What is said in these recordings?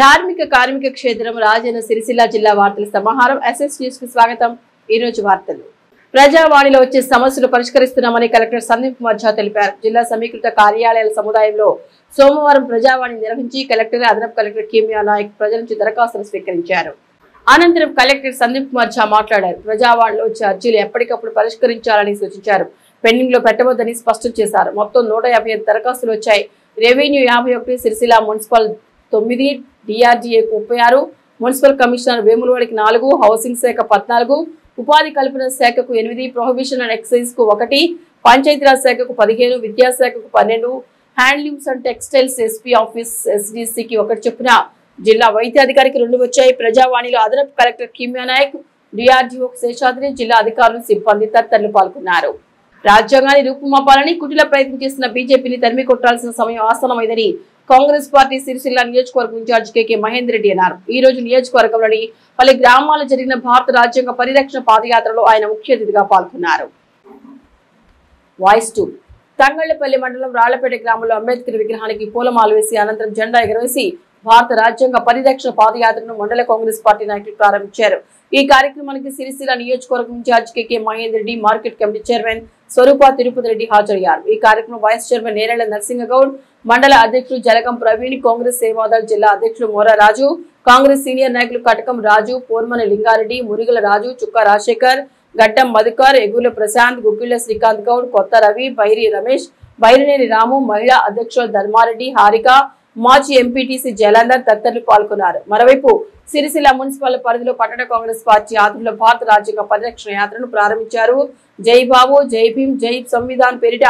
ధార్మిక కార్మిక క్షేత్రం రాజన్న సిరిసిల్ల జిల్లా వార్తల సమాహారం ఎస్ఎస్ న్యూస్ కు స్వాగతం। ఈ రోజు వార్తలు ప్రజావాణిలో వచ్చే సమస్యలు పరిష్కరిస్తున్నామని కలెక్టర్ సందీప్ కుమార్ ఝా తెలిపారు। జిల్లా సమీకృత కార్యాలయాల సముదాయంలో సోమవారం ప్రజావాణి నిర్వహించి కలెక్టర్ అదనపు కలెక్టర్ కిమియా నాయక్ ప్రజల నుంచి దరఖాస్తులు స్వీకరించారు। అనంతరం కలెక్టర్ సందీప్ కుమార్ ఝా మాట్లాడారు। ప్రజావాణిలో వచ్చే అర్జీలు ఎప్పటికప్పుడు పరిష్కరించాలని సూచించారు। పెండింగ్ లో పెట్టవద్దని స్పష్టం చేశారు। మొత్తం 155 దరఖాస్తులు వచ్చాయి। Revenue 51, Sircilla municipal 9, DRDA 36, municipal commissioner వేములవాడికి 4, హౌసింగ్ శాఖ 14, ఉపాధి కల్పన శాఖకు 8, ప్రొహిబిషన్ అండ్ ఎక్సైజ్ కు 1, పంచాయతీరాజ్ శాఖకు 15, విద్యాశాఖకు 12, handlooms and textiles SP office SDCకి 1 చొప్పున జిల్లా వైద్య అధికారికి 2 వచ్చాయి। ప్రజావాణిలో అదనపు collector Kimia Naik, DRDO Seshadri, జిల్లా అధికారులు, సిబ్బంది తదితరులు పాల్గొన్నారు। రాజ్యాంగాన్ని రూపుమాపాలని కుటిల ప్రయత్నం చేస్తున్న బీజేపీని తరిమి కొట్టాల్సిన సమయం ఆసన్నమైందని కాంగ్రెస్ పార్టీ సిరిసిల్ల నియోజకవర్గం ఇన్ఛార్జ్ కేకే మహేందర్ రెడ్డి అన్నారు। ఈ రోజు నియోజకవర్గంలోని పలు గ్రామాల్లో జరిగిన భారత రాజ్యాంగ పరిరక్షణ పాదయాత్రలో ఆయన ముఖ్య అతిథిగా పాల్గొన్నారు। వాయిస్ 2 తంగళ్లపల్లి మండలం రాళ్లపేట గ్రామంలో అంబేద్కర్ విగ్రహానికి పూలమాల వేసి అనంతరం జెండా ఎగరవేసి భారత రాజ్యాంగ పరిరక్షణ పాదయాత్రను మండల కాంగ్రెస్ పార్టీ నాయకులు ప్రారంభించారు। ఈ కార్యక్రమానికి సిరిసిల్ల నియోజకవర్గం in charge KK Mahender Reddy, market committee chairman Swaroopa Tirupati Reddy హాజరయ్యారు। ఈ కార్యక్రమం వైస్ చైర్మన్ నేరేళ్ల నరసింహగౌడ్, మండల అధ్యక్షులు జలగం ప్రవీణ్, కాంగ్రెస్ సేవాదళ జిల్లా అధ్యక్షులు మోరా రాజు, కాంగ్రెస్ సీనియర్ నాయకులు కటకం రాజు, పోర్మన లింగారెడ్డి, మురిగల రాజు, చుక్క రాజశేఖర్, గడ్డం మధుకర్, ఎగుల ప్రశాంత్, గుగ్గిళ్ల శ్రీకాంత్ గౌడ్, కొత్త రవి, బైరి రమేష్, బైరినేని రాము, మహిళా అధ్యక్షులు ధర్మారెడ్డి, హారిక, మాజీ ఎంపీటీసీ జలంధర్ తదితరులు పాల్గొన్నారు। మరోవైపు సిరిసిల్ల మున్సిపల్ పరిధిలో పట్టణ కాంగ్రెస్ పార్టీ ఆధ్వర్యంలో భారత రాజ్యాంగ పరిరక్షణ యాత్రను ప్రారంభించారు। జై బాబు, జై భీమ్, జై సంవిధాన్ పేరిట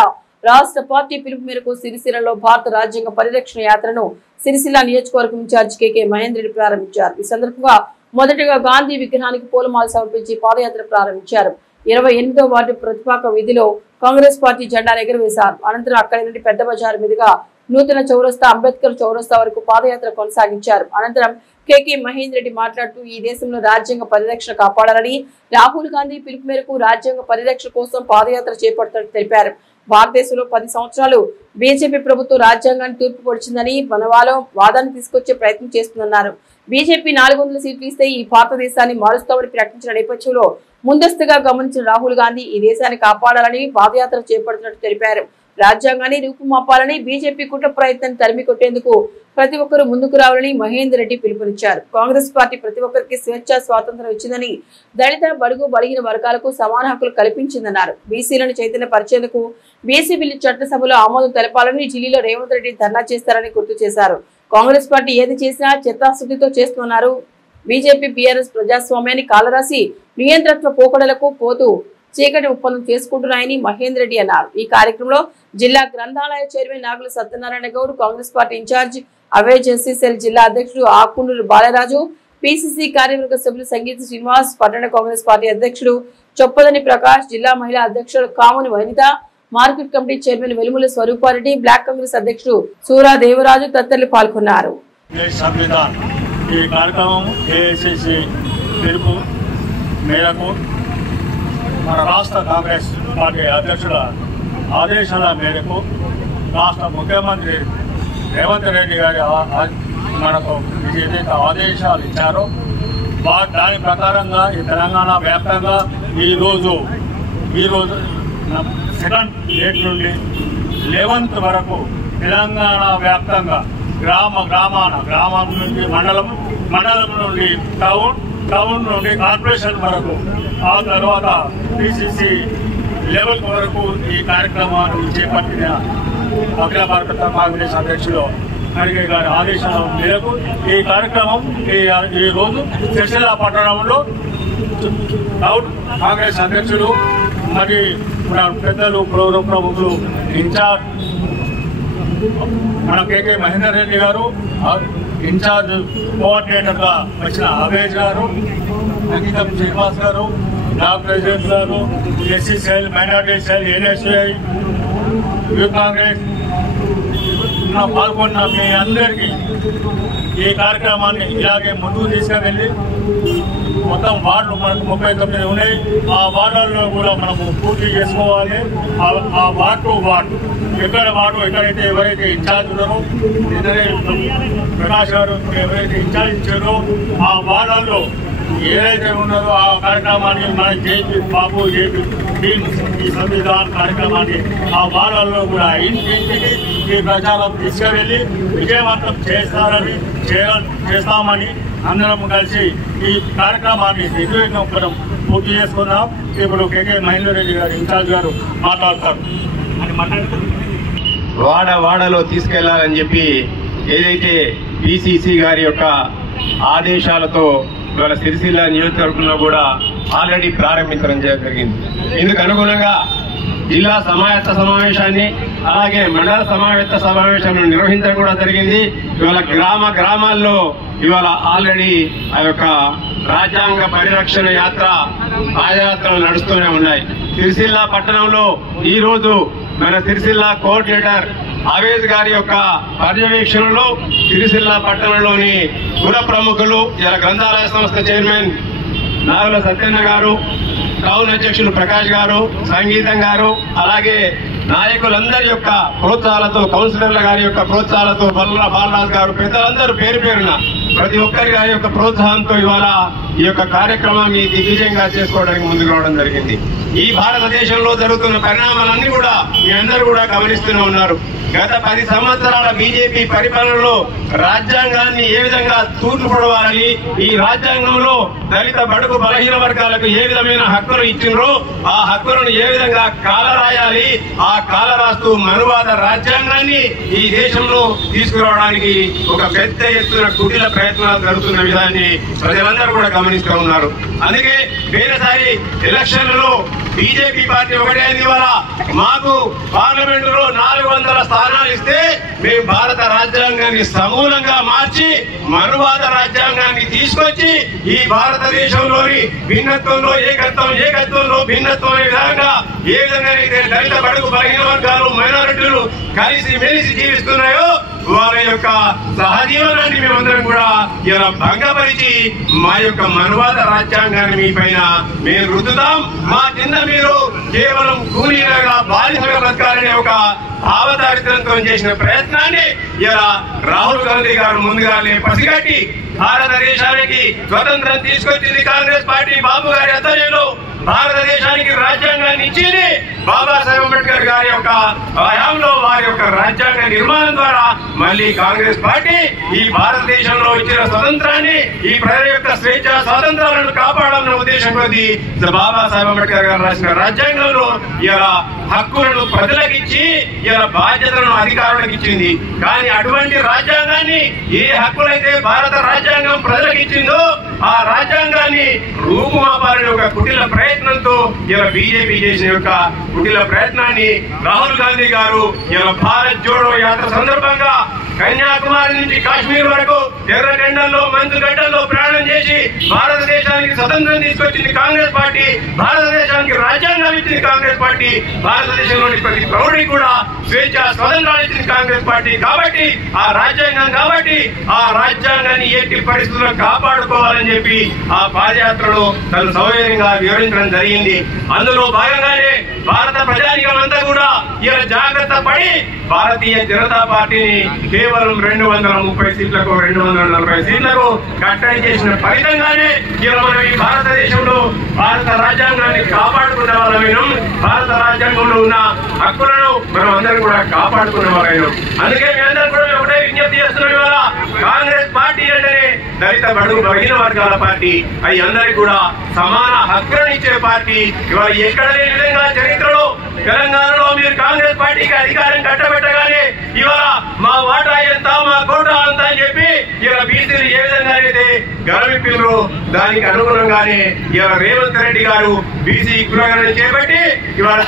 రాష్ట్ర పార్టీ పిలుపు మేరకు సిరిసిల్లలో భారత రాజ్యాంగ పరిరక్షణ యాత్రను సిరిసిల్ల నియోజకవర్గం ఇన్ఛార్జ్ కేకే మహేందర్ రెడ్డి ప్రారంభించారు। ఈ సందర్భంగా మొదటగా గాంధీ విగ్రహానికి పూలమాల సమర్పించి పాదయాత్ర ప్రారంభించారు। 28వ వార్డు ప్రతిపాక వీధిలో కాంగ్రెస్ పార్టీ జెండాను ఎగురవేశారు। అనంతరం అక్కడి నుండి పెద్ద బజార్ మీదుగా నూతన చౌరస్తా, అంబేద్కర్ చౌరస్తా వరకు పాదయాత్ర కొనసాగించారు। అనంతరం కేకే మహేందర్ రెడ్డి మాట్లాడుతూ ఈ దేశంలో రాజ్యాంగ పరిరక్షణ కాపాడాలని, రాహుల్ గాంధీ పిలుపు మేరకు రాజ్యాంగ పరిరక్షణ కోసం పాదయాత్ర చేపడుతున్నట్టు తెలిపారు। భారతదేశంలో 10 సంవత్సరాలు బీజేపీ ప్రభుత్వం రాజ్యాంగాన్ని తూర్పు పొడిచిందని మనవాలో వాదాన్ని తీసుకొచ్చే ప్రయత్నం చేస్తుందన్నారు। బీజేపీ 400 సీట్లు ఇస్తే ఈ భారతదేశాన్ని మారుస్తామని ప్రకటించిన నేపథ్యంలో ముందస్తుగా గమనించిన రాహుల్ గాంధీ ఈ దేశాన్ని కాపాడాలని పాదయాత్ర చేపడుతున్నట్టు తెలిపారు। రాజ్యాంగాన్ని రూపుమాపాలని బీజేపీ కుట్ర ప్రయత్నాన్ని తరిమి కొట్టేందుకు ప్రతి ఒక్కరూ ముందుకు రావాలని మహేందర్ రెడ్డి పిలుపునిచ్చారు। కాంగ్రెస్ పార్టీ ప్రతి ఒక్కరికి స్వేచ్ఛ స్వాతంత్రం ఇచ్చిందని, దళిత, బడుగు, బలహీన వర్గాలకు సమాన హక్కులు కల్పించిందన్నారు। బీసీలను చైతన్యపరిచేందుకు బీసీ బిల్లు చట్టసభలో ఆమోదం తెలపాలని ఢిల్లీలో రేవంత్ రెడ్డి ధర్నా చేస్తారని గుర్తు చేశారు। కాంగ్రెస్ పార్టీ ఏది చేసినా చిత్తశుద్ధితో చేస్తున్నారు। బీజేపీ బీఆర్ఎస్ ప్రజాస్వామ్యాన్ని కాలరాసి నియంత్రత్వ పోకడలకు పోతూ చీకటి ఒప్పందం చేసుకుంటున్నాయని మహేందర్ రెడ్డి అన్నారు। ఈ కార్యక్రమంలో జిల్లా గ్రంథాలయ chairman Nagula Satyanarayana Goud, Congress party in charge Awez SC cell జిల్లా అధ్యక్షుడు ఆకుండూరు బాలరాజు, PCC కార్యవర్గ సభ్యులు సంగీత శ్రీనివాస్, పట్టణ కాంగ్రెస్ పార్టీ అధ్యక్షుడు చొప్పదని ప్రకాష్, జిల్లా మహిళా అధ్యక్షుడు కాముని వనిత, market committee chairman Velumula Swarupa Reddy, black Congress అధ్యక్షుడు సూరా దేవరాజు తదితరులు పాల్గొన్నారు। మన రాష్ట్ర కాంగ్రెస్ పార్టీ అధ్యక్షుల ఆదేశాల మేరకు రాష్ట్ర ముఖ్యమంత్రి రేవంత్ రెడ్డి గారి మనకు ఏదైతే ఆదేశాలు ఇచ్చారో దాని ప్రకారంగా ఈ తెలంగాణ వ్యాప్తంగా ఈరోజు 2nd డేట్ నుండి 11th వరకు తెలంగాణ వ్యాప్తంగా గ్రామం నుండి మండలం నుండి టౌన్ నుండి కార్పొరేషన్ వరకు, ఆ తర్వాత PCC లెవెల్ వరకు ఈ కార్యక్రమాన్ని చేపట్టిన అఖిల భారత కాంగ్రెస్ అధ్యక్షులు ఖర్గే గారి ఆదేశాల మేరకు ఈ కార్యక్రమం ఈ రోజు సిరిసిల్ల పట్టణంలో టౌన్ కాంగ్రెస్ అధ్యక్షులు మరి పెద్దలు ప్రముఖులు ఇన్ఛార్జ్ మన కేకే మహేందర్ రెడ్డి గారు, ఇన్ఛార్జ్ కోఆర్డినేటర్గా వచ్చిన అవేజ్ గారు, సంగీతం శ్రీనివాస్ గారు, బ్లాక్ ప్రెసిడెంట్ గారు, SC cell, minority cell, NSY, youth Congress పాల్గొన్న మీ అందరికీ ఈ కార్యక్రమాన్ని ఇలాగే ముందుకు తీసుకువెళ్ళి మొత్తం వార్డులు మనకు 39 ఉన్నాయి. ఆ వార్డులలో కూడా మనము పూర్తి చేసుకోవాలి. ఆ వార్డు టు వార్డు ఎక్కడైతే ఎవరైతే ఇన్ఛార్జ్ ఉన్నారో ప్రకాష్ గారు ఎవరైతే ఇన్ఛార్జ్ ఇచ్చారో ఆ వార్డుల్లో ఏదైతే ఉన్నారో ఆ కార్యక్రమాన్ని మన జేపీ బాబు ఈ సంవిధాన కార్యక్రమాన్ని ఆ వార్డుల్లో కూడా ఇంటింటికి ఈ ప్రచారం తీసుకువెళ్ళి విజయవంతం చేస్తామని అందరం కలిసి ఈ కార్యక్రమాన్ని నిర్వహించడం పూర్తి చేసుకున్నాం. ఇప్పుడు కేకే మహేందర్ రెడ్డి గారు ఇన్ఛార్జ్ గారు మాట్లాడతారు. వాడలో తీసుకెళ్లాలని చెప్పి ఏదైతే పిసిసి గారి యొక్క ఆదేశాలతో ఇవాళ సిరిసిల్ల నియోజకవర్గంలో కూడా ఆల్రెడీ ప్రారంభించడం జరిగింది. ఇందుకు అనుగుణంగా జిల్లా సమాయత్త సమావేశాన్ని అలాగే మండల సమాయత్త సమావేశాన్ని నిర్వహించడం కూడా జరిగింది. ఇవాళ గ్రామాల్లో ఇవాళ ఆల్రెడీ ఆ యొక్క రాజ్యాంగ పరిరక్షణ పాదయాత్రలు నడుస్తూనే ఉన్నాయి. సిరిసిల్ల పట్టణంలో ఈ రోజు మన సిరిసిల్ల కోఆర్డినేటర్ ఆవేద్ గారి యొక్క పర్యవేక్షణలో సిరిసిల్ల పట్టణంలోని పుర ప్రముఖులు ఇలా గ్రంథాలయ సంస్థ చైర్మన్ నాగుల సత్యన్న గారు, టౌన్ అధ్యక్షులు ప్రకాష్ గారు, సంగీతం గారు, అలాగే నాయకులందరి యొక్క ప్రోత్సాహాలతో, కౌన్సిలర్ల గారి యొక్క ప్రోత్సాహాలతో, బాలరాజ్ గారు, పెద్దలందరూ పేరున ప్రతి ఒక్కరి గారి యొక్క ప్రోత్సాహంతో ఇవాళ ఈ యొక్క కార్యక్రమాన్ని దిగ్విజయంగా చేసుకోవడానికి ముందుకు రావడం జరిగింది. ఈ భారతదేశంలో జరుగుతున్న పరిణామాలన్నీ కూడా మీ అందరూ కూడా గమనిస్తూనే ఉన్నారు. గత 10 సంవత్సరాల బీజేపీ పరిపాలనలో రాజ్యాంగాన్ని ఏ విధంగా తూర్పు పొడవాలని, ఈ రాజ్యాంగంలో దళిత బడుగు బలహీన వర్గాలకు ఏ విధమైన హక్కులు ఇచ్చినరో ఆ హక్కులను ఏ విధంగా కాలరాయాలి, ఆ కాలరాస్తూ మనువాద రాజ్యాంగాన్ని ఈ దేశంలో తీసుకురావడానికి ఒక పెద్ద ఎత్తున కుటిల ప్రయత్నాలు జరుగుతున్న విధాన్ని ప్రజలందరూ కూడా గమనిస్తూ ఉన్నారు. అందుకే వేరేసారి ఎలక్షన్లలో బీజేపీ పార్టీ ఒకటైంది. వల్ల మాకు పార్లమెంటులో 400 స్థానాలు ఇస్తే మేము భారత రాజ్యాంగాన్ని సమూలంగా మార్చి మనువాద రాజ్యాంగాన్ని తీసుకొచ్చి ఈ భారతదేశంలోని భిన్నత్వంలో ఏకత్వంలో భిన్నత్వం అనే విధంగా ఏ విధంగా అయితే దళిత బడుగు బలహీన వర్గాలు మైనారిటీలు కలిసి మెలిసి జీవిస్తున్నాయో వారి యొక్క సహజీవనాన్ని మేమందరం కూడా ఇలా భంగపరిచి మా యొక్క మనువాద రాజ్యాంగాన్ని మీ పైన మేము రుద్దుతాం. మా కింద మీరు కేవలం కూలీలుగా బాలిసగా బతకాలనే ఒక భావదారిద్రంతో చేసిన ప్రయత్నాన్ని ఇలా రాహుల్ గాంధీ గారు ముందుగానే పసిగట్టి భారతదేశానికి స్వతంత్రం తీసుకొచ్చింది కాంగ్రెస్ పార్టీ. బాబు గారి ఆధ్వర్యంలో భారతదేశానికి రాజ్యాంగాన్ని ఇచ్చింది బాబాసాహెబ్ అంబేద్కర్ గారి యొక్క హయాంలో. వారి యొక్క రాజ్యాంగ నిర్మాణం ద్వారా మళ్ళీ కాంగ్రెస్ పార్టీ ఈ భారతదేశంలో ఇచ్చిన స్వతంత్రాన్ని, ఈ ప్రజల యొక్క స్వేచ్ఛ స్వాతంత్రాలను కాపాడాలన్న ఉద్దేశం కొద్ది బాబాసాహెబ్ అంబేద్కర్ గారు రాసిన రాజ్యాంగంలో ఇలా హక్కులను ప్రజలకు ఇచ్చి ఇలా బాధ్యతలను అధికారులకు ఇచ్చింది. కానీ అటువంటి రాజ్యాంగాన్ని ఏ హక్కులైతే భారత రాజ్యాంగం ప్రజలకు ఇచ్చిందో ఆ రాజ్యాంగాన్ని రూపుమాపాలని ఒక కుటిల ప్రయత్నంతో ఇలా బీజేపీ చేసిన యొక్క కుటిల ప్రయత్నాన్ని రాహుల్ గాంధీ గారు ఇలా భారత్ జోడో యాత్ర సందర్భంగా కన్యాకుమారి నుంచి కాశ్మీర్ వరకు ఎర్రగడ్డల్లో మంచుగడ్డల్లో ప్రయాణం చేసి భారతదేశానికి స్వతంత్రం తీసుకొచ్చింది కాంగ్రెస్ పార్టీ, భారతదేశానికి రాజ్యాంగం ఇచ్చింది కాంగ్రెస్ పార్టీ, భారతదేశంలోని ప్రతి పౌరుడికి కూడా స్వేచ్ఛ స్వతంత్రాలు ఇచ్చింది కాంగ్రెస్ పార్టీ. కాబట్టి ఆ రాజ్యాంగాన్ని ఎట్టి పరిస్థితుల్లో కాపాడుకోవాలని చెప్పి ఆ పాదయాత్రలో తను సౌకర్యంగా వివరించడం జరిగింది. అందులో భాగంగానే భారత ప్రజానికం అంతా కూడా ఇలా జాగ్రత్త పడి భారతీయ జనతా పార్టీని కేవలం 230 సీట్లకు 240 సీట్లకు కట్టడి చేసిన ఫలితంగానే ఇలా మనం ఈ భారతదేశంలో భారత రాజ్యాంగాన్ని కాపాడుకున్న వాళ్ళమైనాం. భారత రాజ్యాంగంలో ఉన్న హక్కులను మనం అందరం కూడా కాపాడుకున్న వాళ్ళైనాం. అందుకే మీ అందరూ కూడా ఒకటే విజ్ఞప్తి చేస్తున్నాం. ఇవాళ కాంగ్రెస్ పార్టీ అంటేనే దళిత బడుగు బలహీన వర్గాల పార్టీ, అవి అందరికి కూడా సమాన హక్కులను ఇచ్చే పార్టీ. ఇవాళ ఎక్కడ లేని విధంగా చరిత్రలో తెలంగాణలో మీరు కాంగ్రెస్ పార్టీకి అధికారం కట్టబెట్టగానే ఇవాళ మా వాటా ఎంత, మా కోటా అంత అని చెప్పి ఇలా బీసీలు ఏ విధంగా అయితే గర్వించారో దానికి అనుగుణంగానే ఇవాళ రేవంత్ రెడ్డి గారు బీసీ కులగణన చేపట్టి ఇవాళ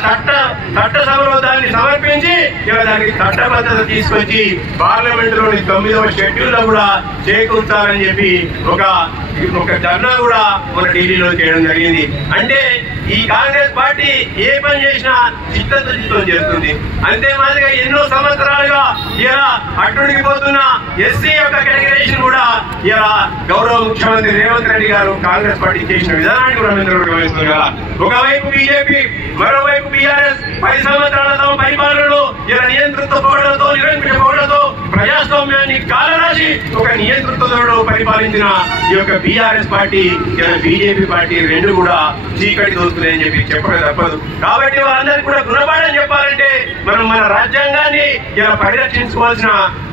చట్టసభలో దాన్ని సమర్పించి ఇవాళ దానికి చట్టబద్ధత తీసుకొచ్చి పార్లమెంటులోని 9వ షెడ్యూల్ లో కూడా చేకూర్చాలని చెప్పి ఒక ధర్నా కూడా మన ఢిల్లీలో చేయడం జరిగింది. అంటే ఈ కాంగ్రెస్ పార్టీ ఏ పని చేసినా చిత్తశుద్ధితో చేస్తుంది. అంతే మాదిరిగా ఎన్నో సంవత్సరాలుగా ఇలా అట్టుడికిపోతున్న ఎస్సీ యొక్క కేటగిరీషన్ కూడా ఇలా గౌరవ ముఖ్యమంత్రి రేవంత్ రెడ్డి గారు కాంగ్రెస్ పార్టీ చేసిన విధానాన్ని కూడా గమనిస్తున్నారు. ఒకవైపు బీజేపీ, మరోవైపు బీఆర్ఎస్ 10 సంవత్సరాల తమ పరిపాలనలో ఇలా నియంతృత్వ పోవడంతో, నిరంకుశ పోవడంతో ప్రజాస్వామ్యాన్ని కాలరాసి ఒక నియంతృత్వంలో పరిపాలించిన ఈ యొక్క బీఆర్ఎస్ పార్టీ, ఇలా బీజేపీ పార్టీ రెండు కూడా చీకటి దోస్తున్నాయని చెప్పి చెప్పడం తప్పదు. కాబట్టి వాళ్ళందరికీ కూడా గుణపాఠం చెప్పాలంటే మనం మన రాజ్యాంగాన్ని ఇలా పరిరక్షించుకోవాల్సిన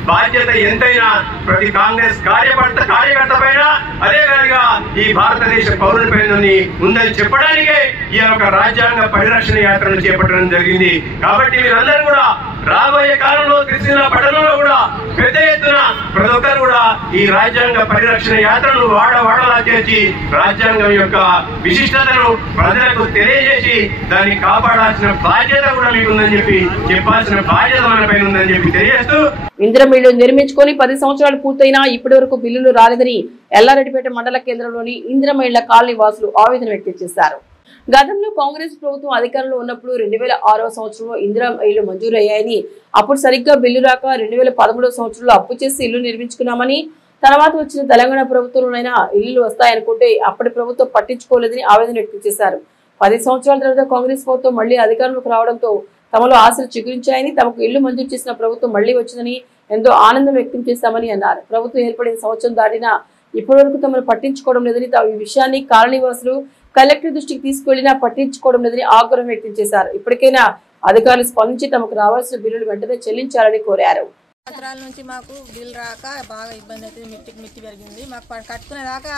బాధ్యత ఎంతైనా ప్రతి కాంగ్రెస్ కార్యకర్త పైన, అదే విధంగా ఈ భారతదేశ పౌరుల పైన ఉందని చెప్పడానికే ఈ యొక్క రాజ్యాంగ పరిరక్షణ యాత్రను చేపట్టడం జరిగింది. కాబట్టి మీరందరూ కూడా రాబోయే కాలంలో సిరిసిల్ల పట్టణంలో కూడా పెద్ద ఎత్తున ప్రతి ఒక్కరు కూడా ఈ రాజ్యాంగ పరిరక్షణ యాత్రను వాడలా చేసి రాజ్యాంగం యొక్క విశిష్టతను ప్రజలకు తెలియజేసి దాన్ని కాపాడాల్సిన బాధ్యత కూడా మీకుందని చెప్పి చెప్పాల్సిన బాధ్యత మన పైన ఉందని చెప్పి తెలియజేస్తూ, ఇందిరమ్మ ఇళ్లు నిర్మించుకొని 10 సంవత్సరాలు పూర్తయినా ఇప్పటి వరకు బిల్లులు రాలేదని ఎల్లారెడ్డిపేట మండల కేంద్రంలోని ఇందిరమ్మ ఇళ్ల కాలనీ వాసులు ఆవేదన వ్యక్తం చేశారు. గతంలో కాంగ్రెస్ ప్రభుత్వం అధికారంలో ఉన్నప్పుడు 2006వ సంవత్సరంలో ఇందిరమ్మ ఇళ్లు మంజూరయ్యాయని, అప్పుడు సరిగ్గా బిల్లు రాక 2013వ సంవత్సరంలో అప్పు చేసి ఇల్లు నిర్మించుకున్నామని, తర్వాత వచ్చిన తెలంగాణ ప్రభుత్వంలోనైనా ఇల్లు వస్తాయనుకుంటే అప్పటి ప్రభుత్వం పట్టించుకోలేదని ఆవేదన వ్యక్తం చేశారు. 10 సంవత్సరాల తర్వాత కాంగ్రెస్ ప్రభుత్వం మళ్లీ అధికారంలోకి రావడంతో తమలో ఆశలు చిగురించాయని, తమకు ఇల్లు మంజూరు చేసిన ప్రభుత్వం మళ్లీ వచ్చిందని ఎంతో ఆనందం వ్యక్తం చేశామని అన్నారు. ప్రభుత్వం ఏర్పడిన సంవత్సరం దాటినా ఇప్పటి వరకు తమను పట్టించుకోవడం లేదని, ఈ విషయాన్ని కాలనీవాసులు కలెక్టర్ దృష్టికి తీసుకువెళ్లినా పట్టించుకోవడం లేదని ఆగ్రహం వ్యక్తం చేశారు. ఇప్పటికైనా అధికారులు స్పందించి తమకు రావాల్సిన బిల్లులు వెంటనే చెల్లించాలని కోరారు. సంవత్సరాల నుంచి మాకు బిల్ రాక బాగా ఇబ్బంది అయితే మిట్టి పెరిగింది. మాకు కట్టుకునేదాకా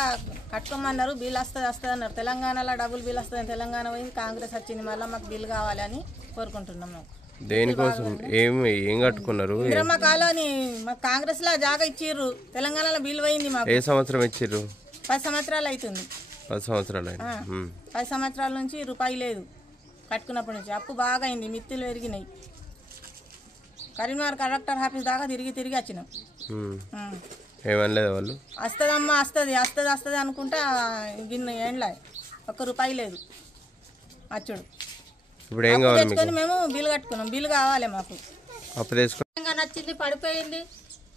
కట్టుకోమన్నారు, బిల్ వస్తుంది అన్నారు. తెలంగాణలో డబుల్ బిల్ వస్తుంది, తెలంగాణ పోయింది, కాంగ్రెస్ వచ్చింది, మళ్ళీ మాకు బిల్ కావాలని కోరుకుంటున్నాం. మేము దేనికోసం ఏం కట్టుకున్నారు? ఇందిరమ్మ కాలనీ మాకు కాంగ్రెస్ లో జాగా ఇచ్చిర్రు, తెలంగాణలో బిల్ పోయింది. మాకు ఏ సంవత్సరం ఇచ్చిర్రు? 10 సంవత్సరాలు అవుతుంది. 10 సంవత్సరాలు 10 సంవత్సరాల నుంచి రూపాయి లేదు కట్టుకున్నప్పటి నుంచి. అప్పు బాగా అయింది, మిత్తులు పెరిగినాయి. కరీంనగర్ కలెక్టర్ ఆఫీస్ దాకా తిరిగి వచ్చినాం. ఏమనలేదు వాళ్ళు? వస్తుందమ్మా వస్తుంది అనుకుంటా గిన్నె ఏండ్లా ₹1 లేదు అచ్చుడు. ఇప్పుడు ఏం కావాలి తెచ్చుకొని మేము బిల్ కట్టుకున్నాం, బిల్ కావాలి మాకు. అప్పు తెచ్చుకో నచ్చింది, పడిపోయింది,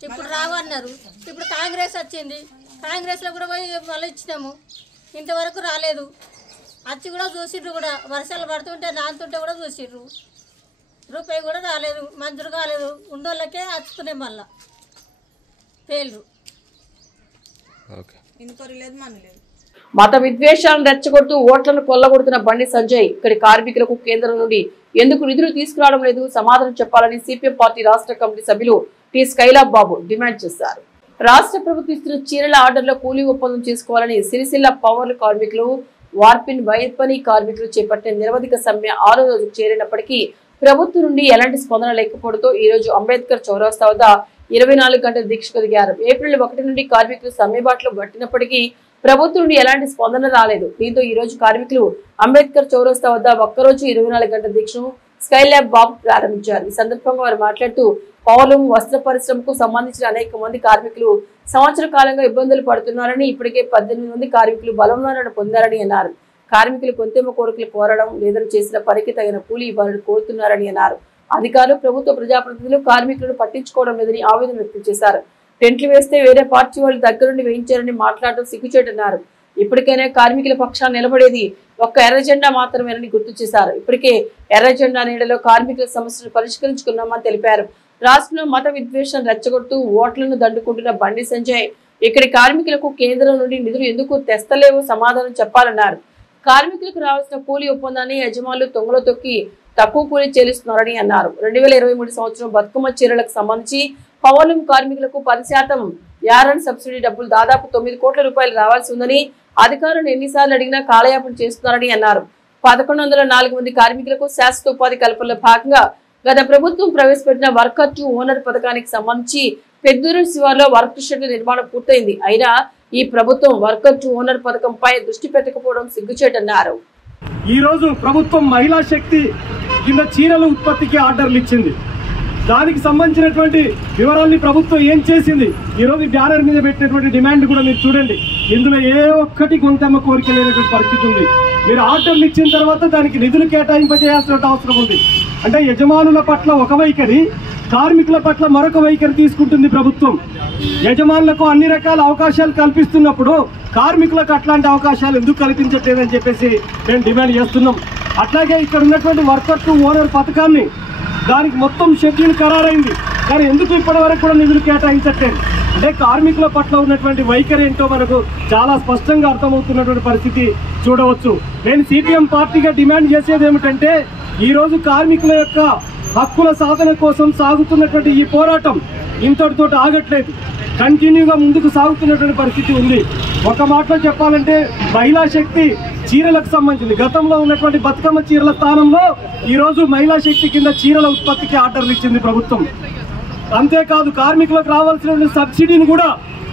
ఇప్పుడు రావన్నారు. ఇప్పుడు కాంగ్రెస్ వచ్చింది, కాంగ్రెస్లో కూడా పోయి మళ్ళీ ఇచ్చినాము, ఇంతవరకు రాలేదు. వచ్చి కూడా చూసిండ్రు, కూడా వర్షాలు పడుతుంటే నానుతుంటే కూడా చూసిండ్రు, రూపాయి కూడా రాలేదు, మంజూరు కాలేదు. ఉండోళ్ళకే వచ్చుకునే మళ్ళా పేర్లు ఇంకోరి లేదు, మన లేదు. మత విద్వేషాలను రెచ్చగొడుతూ ఓట్లను కొల్లగొడుతున్న బండి సంజయ్ ఇక్కడి కార్మికులకు కేంద్రం నుండి ఎందుకు నిధులు తీసుకురావడం లేదు, సమాధానం చెప్పాలని సిపిఎం పార్టీ రాష్ట్ర కమిటీ సభ్యులు టి స్కైలాబ్ బాబు డిమాండ్ చేశారు. రాష్ట్ర ప్రభుత్వం ఇస్తున్న చీరల ఆర్డర్లో కూలీ ఒప్పందం చేసుకోవాలని సిరిసిల్ల పవర్ కార్మికులు, వార్పిన్ వైపని కార్మికులు చేపట్టిన నిరవధిక సమ్మె 6వ రోజుకు చేరినప్పటికీ ప్రభుత్వం నుండి ఎలాంటి స్పందన లేకపోవడంతో ఈ రోజు అంబేద్కర్ చౌరస్తా వద్ద 24 గంటల దీక్షకు దిగారు. ఏప్రిల్ 1 నుండి కార్మికులు సమ్మె బాటలో పట్టినప్పటికీ ప్రభుత్వం నుండి ఎలాంటి స్పందన రాలేదు. దీంతో ఈ రోజు కార్మికులు అంబేద్కర్ చౌరస్తా వద్ద ఒక్కరోజు 24 గంటల దీక్షను స్కైలాబ్ బాబు ప్రారంభించారు. ఈ సందర్భంగా వారు మాట్లాడుతూ పౌలం వస్త్ర పరిశ్రమకు సంబంధించిన అనేక మంది కార్మికులు సంవత్సర కాలంగా ఇబ్బందులు పడుతున్నారని, ఇప్పటికే 18 మంది కార్మికులు బలవమరణ పొందారని అన్నారు. కార్మికులు కొంతేమ కోరికలు కోరడం లేదని, చేసిన పనికి తగిన కూలీ ఇవ్వాలని కోరుతున్నారని అన్నారు. అధికారులు, ప్రభుత్వ ప్రజాప్రతినిధులు కార్మికులను పట్టించుకోవడం లేదని ఆవేదన వ్యక్తం చేశారు. టెంట్లు వేస్తే వేరే పార్టీ వాళ్ళు దగ్గరుండి వేయించారని మాట్లాడటం సిగ్గుచేటన్నారు. ఇప్పటికైనా కార్మికుల పక్షాన్ని నిలబడేది ఒక్క ఎర్ర జెండా మాత్రమేనని గుర్తు చేశారు. ఇప్పటికే ఎర్ర జెండా నీడలో కార్మికుల సమస్యను పరిష్కరించుకున్నామని తెలిపారు. రాష్ట్రంలో మత విద్వేషం రెచ్చగొడుతూ ఓట్లను దండుకుంటున్న బండి సంజయ్ ఇక్కడి కార్మికులకు కేంద్రం నుండి నిధులు ఎందుకు తెస్తలేవో సమాధానం చెప్పాలన్నారు. కార్మికులకు రావాల్సిన కూలీ ఒప్పందాన్ని యజమానులు తొంగలో తొక్కి తక్కువ కూలీ చెల్లిస్తున్నారని అన్నారు. 2023 సంవత్సరం బతుకమ్మ చీరలకు సంబంధించి పవర్లూమ్ కార్మికులకు 10% యారన్ సబ్సిడీ డబ్బులు దాదాపు 9 కోట్ల రూపాయలు రావాల్సి ఉందని, అధికారులు ఎన్నిసార్లు అడిగినా కాలయాపన చేస్తున్నారని అన్నారు. 1104 మంది కార్మికులకు శాశ్వత ఉపాధి కల్పనలో భాగంగా గత ప్రభుత్వం ప్రవేశపెట్టిన వర్కర్ టు ఓనర్ పథకానికి సంబంధించి పెద్దూరు శివార్లో వర్క్ షెడ్ల నిర్మాణం పూర్తయింది. అయినా ఈ ప్రభుత్వం వర్కర్ టు ఓనర్ పథకంపై దృష్టి పెట్టకపోవడం సిగ్గుచేటన్నారు. ఈ రోజు ప్రభుత్వం మహిళా శక్తి కింద చీరల ఉత్పత్తికి ఆర్డర్లు ఇచ్చింది. దానికి సంబంధించినటువంటి వివరాల్ని ప్రభుత్వం ఏం చేసింది, ఈరోజు బ్యానర్ మీద పెట్టినటువంటి డిమాండ్ కూడా మీరు చూడండి. ఇందులో ఏ ఒక్కటి గొంతెమ్మ కోరిక లేనటువంటి పరిస్థితి ఉంది. మీరు ఆర్డర్లు ఇచ్చిన తర్వాత దానికి నిధులు కేటాయింపజేయాల్సిన అవసరం ఉంది. అంటే యజమానుల పట్ల ఒక వైఖరి, కార్మికుల పట్ల మరొక వైఖరి తీసుకుంటుంది ప్రభుత్వం. యజమానులకు అన్ని రకాల అవకాశాలు కల్పిస్తున్నప్పుడు కార్మికులకు అట్లాంటి అవకాశాలు ఎందుకు కల్పించట్లేదని చెప్పేసి మేము డిమాండ్ చేస్తున్నాం. అట్లాగే ఇక్కడ ఉన్నటువంటి వర్కర్ టు ఓనర్ పథకాన్ని, దానికి మొత్తం షెడ్యూల్ ఖరారైంది, కానీ ఎందుకు ఇప్పటి వరకు కూడా నిధులు కేటాయించట్లేదు? అంటే కార్మికుల పట్ల ఉన్నటువంటి వైఖరి ఏంటో మనకు చాలా స్పష్టంగా అర్థమవుతున్నటువంటి పరిస్థితి చూడవచ్చు. నేను సిపిఎం పార్టీగా డిమాండ్ చేసేది ఏమిటంటే, ఈరోజు కార్మికుల యొక్క హక్కుల సాధన కోసం సాగుతున్నటువంటి ఈ పోరాటం ఇంతటితో ఆగట్లేదు, కంటిన్యూగా ముందుకు సాగుతున్నటువంటి పరిస్థితి ఉంది. ఒక మాటలో చెప్పాలంటే మహిళా శక్తి చీరలకు సంబంధించింది, గతంలో ఉన్నటువంటి బతుకమ్మ చీరల స్థానంలో ఈరోజు మహిళా శక్తి కింద చీరల ఉత్పత్తికి ఆర్డర్లు ఇచ్చింది ప్రభుత్వం. అంతేకాదు కార్మికులకు రావాల్సిన సబ్సిడీని కూడా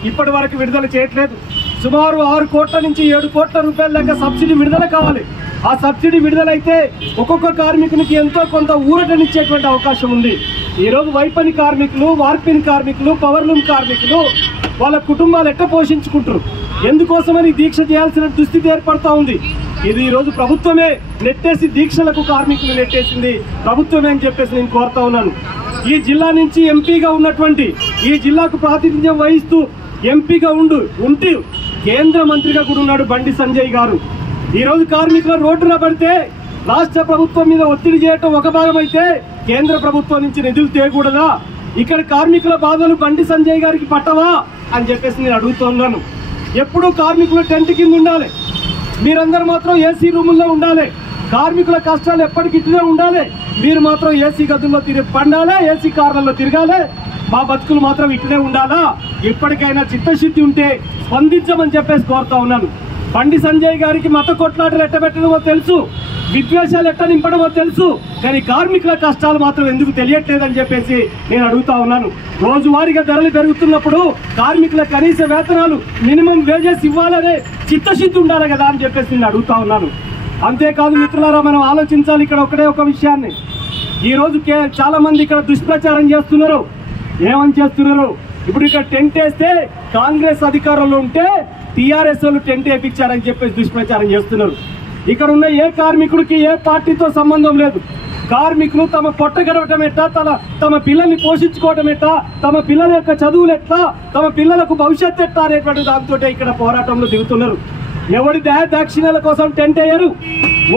ఇప్పటి వరకు విడుదల చేయట్లేదు. సుమారు 6 కోట్ల నుంచి 7 కోట్ల రూపాయల దాకా సబ్సిడీ విడుదల కావాలి. ఆ సబ్సిడీ విడుదలైతే ఒక్కొక్క కార్మికునికి ఎంతో కొంత ఊరటనిచ్చేటువంటి అవకాశం ఉంది. ఈరోజు వైపని కార్మికులు, వార్పిని కార్మికులు, పవర్లూమ్ కార్మికులు వాళ్ళ కుటుంబాలు ఎట్ట పోషించుకుంటారు? ఎందుకోసమని దీక్ష చేయాల్సిన దుస్థితి ఏర్పడతా ఉంది. ఇది ఈరోజు ప్రభుత్వమే నెట్టేసి, దీక్షలకు కార్మికులు నెట్టేసింది ప్రభుత్వమే అని చెప్పేసి నేను కోరుతా ఉన్నాను. ఈ జిల్లా నుంచి ఎంపీగా ఉన్నటువంటి, ఈ జిల్లాకు ప్రాతినిధ్యం వహిస్తూ ఎంపీగా ఉంటూ కేంద్ర మంత్రిగా కూడా ఉన్నాడు బండి సంజయ్ గారు. ఈరోజు కార్మికుల రోడ్డున పడితే రాష్ట్ర ప్రభుత్వం మీద ఒత్తిడి చేయటం ఒక భాగం అయితే, కేంద్ర ప్రభుత్వం నుంచి నిధులు తేయకూడదా? ఇక్కడ కార్మికుల బాధలు బండి సంజయ్ గారికి పట్టవా అని చెప్పేసి నేను అడుగుతున్నాను. ఎప్పుడూ కార్మికులు టెంట్ కింద ఉండాలి, మీరందరూ మాత్రం ఏసీ రూముల్లో ఉండాలి. కార్మికుల కష్టాలు ఎప్పటికి ఇట్లే ఉండాలి, మీరు మాత్రం ఏసీ గదుల్లో పండాలి, ఏసీ కార్లలో తిరగాలి. మా బతుకులు మాత్రం ఇట్లే ఉండాలా? ఇప్పటికైనా చిత్తశుద్ధి ఉంటే స్పందించమని చెప్పేసి కోరుతా ఉన్నాను. బండి సంజయ్ గారికి మత కొట్లాటలు ఎట్టబెట్టడమో తెలుసు, విద్వేషాలు ఎట్ట నింపడమో తెలుసు, కానీ కార్మికుల కష్టాలు మాత్రం ఎందుకు తెలియట్లేదని చెప్పేసి నేను అడుగుతా ఉన్నాను. రోజువారీగా ధరలు పెరుగుతున్నప్పుడు కార్మికుల కనీస వేతనాలు, మినిమం వేజెస్ ఇవ్వాలనే చిత్తశుద్ధి ఉండాలి కదా అని చెప్పేసి నేను అడుగుతా ఉన్నాను. అంతేకాదు మిత్రులారా, మనం ఆలోచించాలి ఇక్కడ ఒకటే ఒక విషయాన్ని. ఈరోజు చాలా మంది ఇక్కడ దుష్ప్రచారం చేస్తున్నారు. ఏమని చేస్తున్నారు? ఇప్పుడు ఇక్కడ టెంట్ వేస్తే కాంగ్రెస్ అధికారంలో ఉంటే టీఆర్ఎస్ వాళ్ళు టెంట్ వేయించారని చెప్పేసి దుష్ప్రచారం చేస్తున్నారు. ఇక్కడ ఉన్న ఏ కార్మికుడికి ఏ పార్టీతో సంబంధం లేదు. కార్మికులు తమ పొట్ట గడవటం ఎట్లా, తమ పిల్లల్ని పోషించుకోవటం ఎట్లా, తమ పిల్లల యొక్క చదువులు ఎట్లా, తమ పిల్లలకు భవిష్యత్తు ఎట్లా అనేటువంటి దాంతో ఇక్కడ పోరాటంలో దిగుతున్నారు. ఎవరి దాక్షిణ్యాల కోసం టెంట్ వేయరు.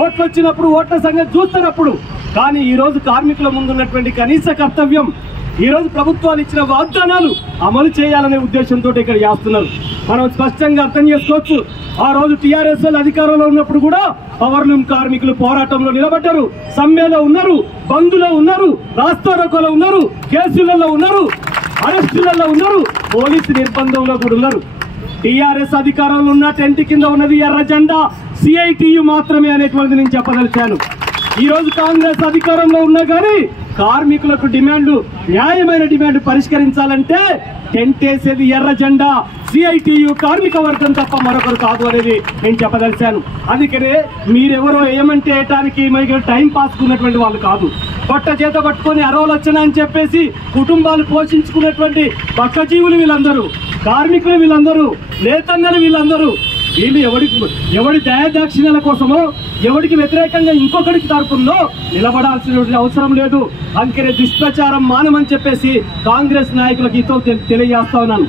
ఓట్లు వచ్చినప్పుడు ఓట్ల సంగతి చూస్తున్నప్పుడు. కానీ ఈరోజు కార్మికుల ముందున్నటువంటి కనీస కర్తవ్యం, ఈరోజు ప్రభుత్వాలు ఇచ్చిన వాగ్దానాలు అమలు చేయాలనే ఉద్దేశంతో ఇక్కడ చేస్తున్నారు. మనం స్పష్టంగా అర్థం చేసుకోవచ్చు. ఆ రోజు టీఆర్ఎస్ అధికారంలో ఉన్నప్పుడు కూడా పవర్లూమ్ కార్మికులు పోరాటంలో నిలబడ్డారు, సమ్మెలో ఉన్నారు, బంద్లో ఉన్నారు, రాస్తారోకోలో ఉన్నారు, కేసులలో ఉన్నారు, అరెస్టులలో ఉన్నారు, పోలీసు నిర్బంధంలో కూడా ఉన్నారు. టీఆర్ఎస్ అధికారంలో ఉన్న టెంట్ కింద ఉన్నది ఎర్ర జెండా సిఐటియు మాత్రమే అనేటువంటిది నేను చెప్పదలిచాను. ఈ రోజు కాంగ్రెస్ అధికారంలో ఉన్నా కానీ కార్మికులకు డిమాండ్, న్యాయమైన డిమాండ్ పరిష్కరించాలంటే టెంట్ వేసేది ఎర్ర జెండా సిఐటియు కార్మిక వర్గం తప్ప మరొకరు కాదు అనేది నేను చెప్పదలిచాను. అందుకనే మీరెవరో ఏమంటే వేయటానికి మీకు టైం పాస్ ఉన్నటువంటి వాళ్ళు కాదు. పొట్ట చేత పట్టుకొని అరవలొచ్చన అని చెప్పేసి కుటుంబాలు పోషించుకున్నటువంటి పక్కజీవులు వీళ్ళందరూ, కార్మికులు వీళ్ళందరూ, నేతన్నలు వీళ్ళందరూ. వీళ్ళు ఎవడి దయాదాక్షిణ్యాల కోసమో, ఎవడికి వ్యతిరేకంగా ఇంకొకరికి తరపుల్లో నిలబడాల్సిన అవసరం లేదు. అందుకనే దుష్ప్రచారం మానమని చెప్పేసి కాంగ్రెస్ నాయకులకు ఇతో తెలియజేస్తా ఉన్నాను.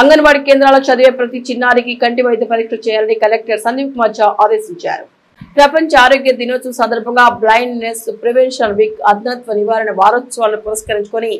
అంగన్వాడీ కేంద్రాల్లో చదివే ప్రతి చిన్నారికి కంటి వైద్య పరీక్షలు చేయాలని కలెక్టర్ సందీప్ కుమార్ ఝా ఆదేశించారు. ప్రపంచ ఆరోగ్య దినోత్సవం సందర్భంగా బ్లైండ్నెస్ ప్రివెన్షన్ వీక్ అజ్ఞాత్వ నివారణ వారోత్సవాలను పురస్కరించుకొని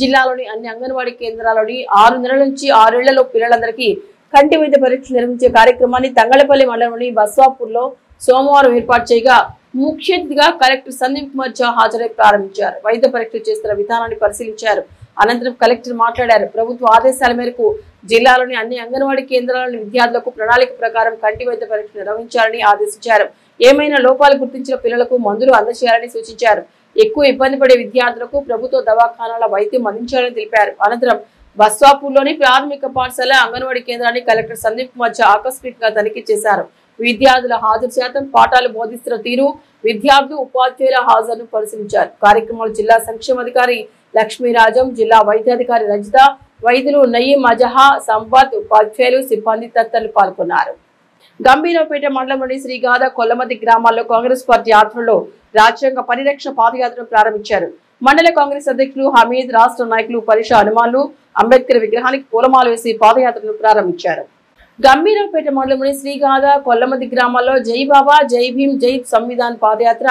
జిల్లాలోని అన్ని అంగన్వాడీ కేంద్రాల్లోని 6 నెలల నుంచి 6 ఏళ్లలో పిల్లలందరికీ కంటి వైద్య పరీక్షలు నిర్వహించే కార్యక్రమాన్ని తంగళపల్లి మండలంలోని బస్వాపూర్లో సోమవారం ఏర్పాటు చేయగా ముఖ్య అతిథిగా కలెక్టర్ సందీప్ కుమార్ ఝా హాజరై ప్రారంభించారు. వైద్య పరీక్షలు చేస్తున్న విధానాన్ని పరిశీలించారు. అనంతరం కలెక్టర్ మాట్లాడారు. ప్రభుత్వ ఆదేశాల మేరకు జిల్లాలోని అన్ని అంగన్వాడీ కేంద్రాల్లోని విద్యార్థులకు ప్రణాళిక ప్రకారం కంటి వైద్య పరీక్షలు నిర్వహించాలని ఆదేశించారు. ఏమైనా లోపాలు గుర్తించిన పిల్లలకు మందులు అందజేయాలని సూచించారు. ఎక్కువ ఇబ్బంది పడే విద్యార్థులకు ప్రభుత్వ దవాఖానాల వైద్యం అందించాలని తెలిపారు. అనంతరం బస్వాపూర్లోని ప్రాథమిక పాఠశాల అంగన్వాడీ కేంద్రాన్ని కలెక్టర్ సందీప్ కుమార్ ఝా ఆకస్మికంగా తనిఖీ చేశారు. విద్యార్థుల హాజరు శాతం, పాఠాలు బోధిస్తున్న తీరు, విద్యార్థులు ఉపాధ్యాయుల హాజరును పరిశీలించారు. కార్యక్రమంలో జిల్లా సంక్షేమాధికారి లక్ష్మీరాజం, జిల్లా వైద్యాధికారి రజిత, వైద్యులు నయీం అజహా, సంపత్, ఉపాధ్యాయులు, సిబ్బంది తదితరులు పాల్గొన్నారు. గంభీరపేట మండలంలోని శ్రీగాథ, కొల్లమతి గ్రామాల్లో కాంగ్రెస్ పార్టీ ఆధ్వర్యంలో రాజ్యాంగ పరిరక్షణ పాదయాత్రను ప్రారంభించారు. మండల కాంగ్రెస్ అధ్యక్షులు హమీద్, రాష్ట్ర నాయకులు పరిషా హనుమాన్లు అంబేద్కర్ విగ్రహానికి పూలమాల వేసి పాదయాత్రను ప్రారంభించారు. గంభీరపేట మండలంలోని శ్రీగాథ, కొల్లమతి గ్రామాల్లో జై బాబా, జై భీమ్, జై సంవిధాన్ పాదయాత్ర